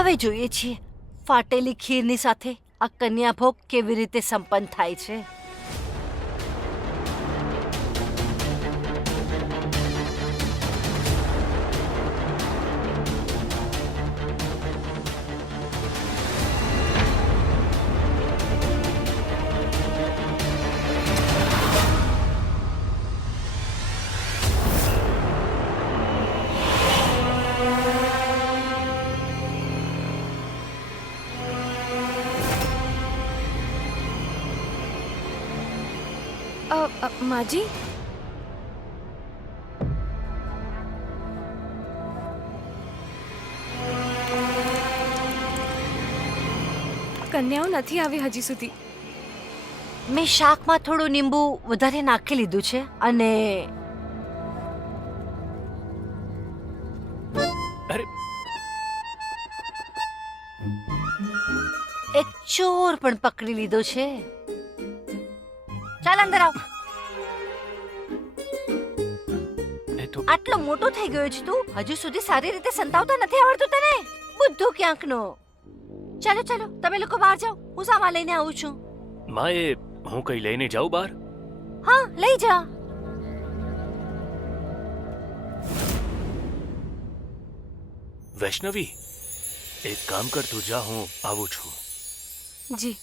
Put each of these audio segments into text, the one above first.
હવે જોઈએ છીએ ફાટેલી ખીરની સાથે આ કન્યા ભોગ કેવી રીતે સંપન્ન થાય છે. માજી, કન્યાઓ નથી આવી હજી સુધી. મેં શાકમાં થોડું લીંબુ વધારે નાખી લીધું છે અને અરે એક ચોર પણ પકડી લીધો છે. ચાલ અંદર આવ. એ તો આટલો મોટો થઈ ગયો છે તું, હજુ સુધી સારી રીતે સંતાવતા નથી આવડતું તને? બુદ્ધુ ક્યાંકનો. ચાલો ચાલો તમે લોકો બહાર જાઓ, હું સામાન લઈને આવું છું. માં, એ હું કઈ લઈને જાઉં બહાર? હા લઈ જા. વૈષ્ણવી, એક કામ કર, તું જા, હું આવું છું. જી.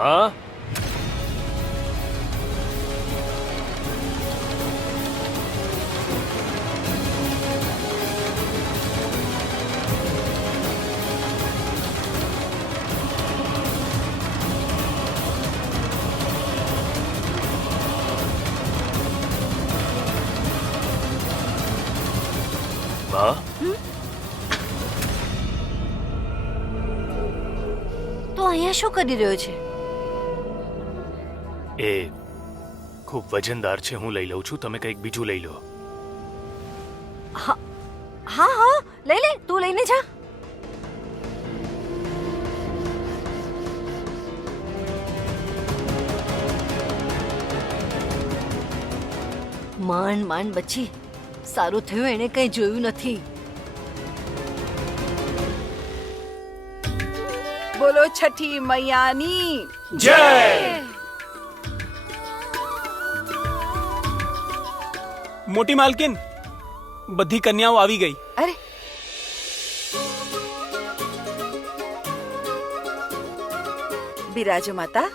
માં, માં, તો અહીંયા શું કરી રહ્યો છે? એ ખૂબ વજનદાર છે, હું લઈ લઉં છું, તમે કંઈક બીજું લઈ લો. હા હા લઈ લે, તું લઈને જા. માંડ માંડ બચી, સારું થયું એણે કંઈ જોયું નથી. બોલો છઠ્ઠી મૈયાની જય. મોટી માલકિન, બધી કન્યાઓ આવી ગઈ. અરે બિરાજો માતા.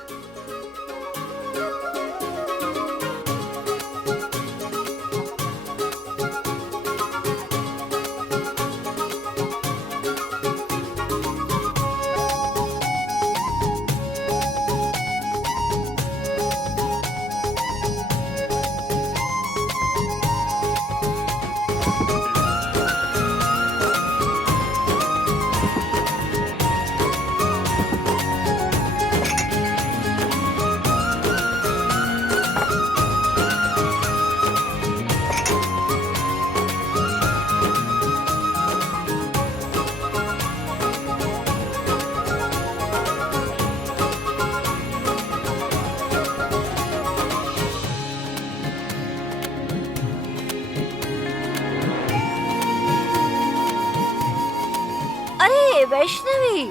અરે વૈષ્ણવી,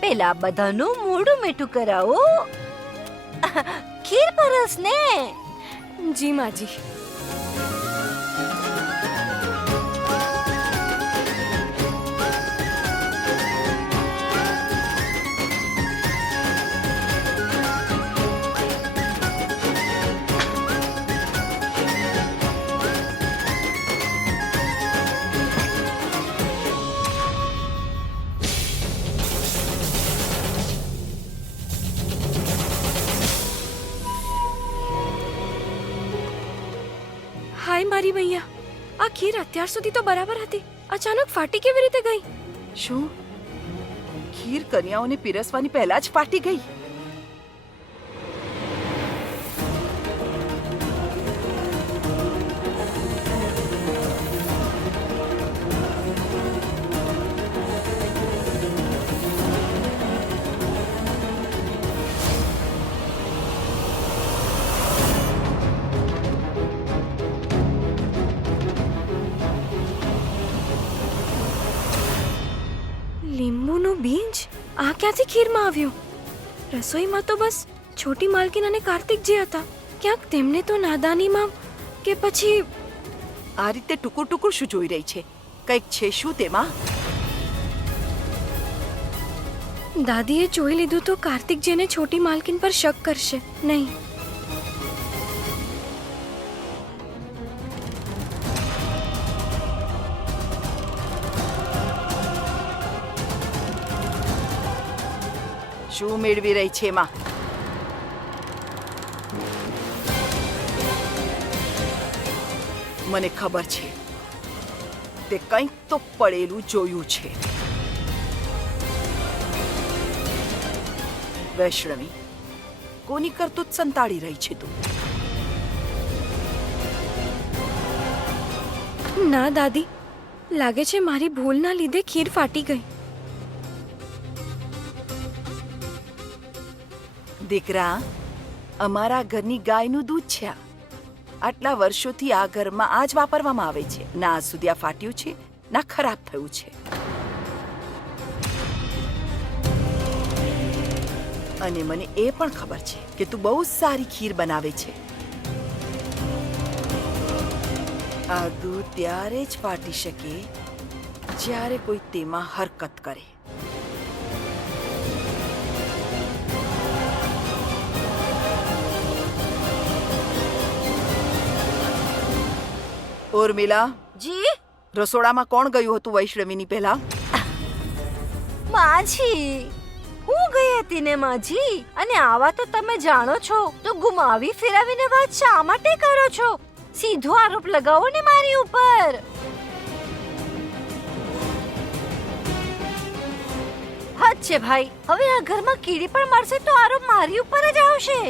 પેલા બધાનું મોઢું મીઠું કરાવો. ખીર પરસ ને. જી માજી. હાય મારી મૈયા, આ ખીર અત્યાર સુધી તો બરાબર હતી, અચાનક ફાટી કેવી રીતે ગઈ? શું ખીર કન્યાઓને પીરસવાની પહેલા જ ફાટી ગઈ? બીંજ આ ક્યાંથી ખીરમાં આવ્યો? રસોઈમાં તો બસ છોટી માલકીન અને કાર્તિક જે હતા. ક્યાંક તેમને તો નાદાનીમાં કે પછી આ રીતે ટુકુર ટુકુર શું જોઈ રહી છે? કંઈક છે શું તેમાં? દાદીએ જોઈ લીધું તો કાર્તિક જેને છોટી માલકીન પર શક કરશે નહીં. શું મેળવી રહી છે એમાં? મને ખબર છે તે કંઈક તો પડેલું જોયું છે. વૈષ્ણવી, કોની કરતૂત સંતાડી રહી છે તું? ના દાદી, લાગે છે મારી ભૂલના લીધે ખીર ફાટી ગઈ. દીકરા, અમારા ઘરની ગાયનું દૂધ છે આ. આટલા વર્ષોથી આ ઘરમાં આ જ વાપરવામાં આવે છે. ના આજ સુધી આ ફાટ્યું છે ના ખરાબ થયું છે. અને મને એ પણ ખબર છે કે તું બહુ સારી ખીર બનાવે છે. આ દૂધ ત્યારે જ ફાટી શકે જ્યારે કોઈ તેમાં હરકત કરે. ઉર્મિલા, જી રસોડામાં કોણ ગયું હતું વૈષ્ણવીની પહેલા? માજી, હું ગઈ હતી ને માજી. અને આવા તો તમે જાણો છો તો ગુમાવી ફેરવીને વાત શા માટે કરો છો? સીધો આરોપ લગાવો ને મારી ઉપર. હદ છે ભાઈ, હવે આ ઘરમાં કીડી પણ મળશે તો આરોપ મારી ઉપર જ આવશે.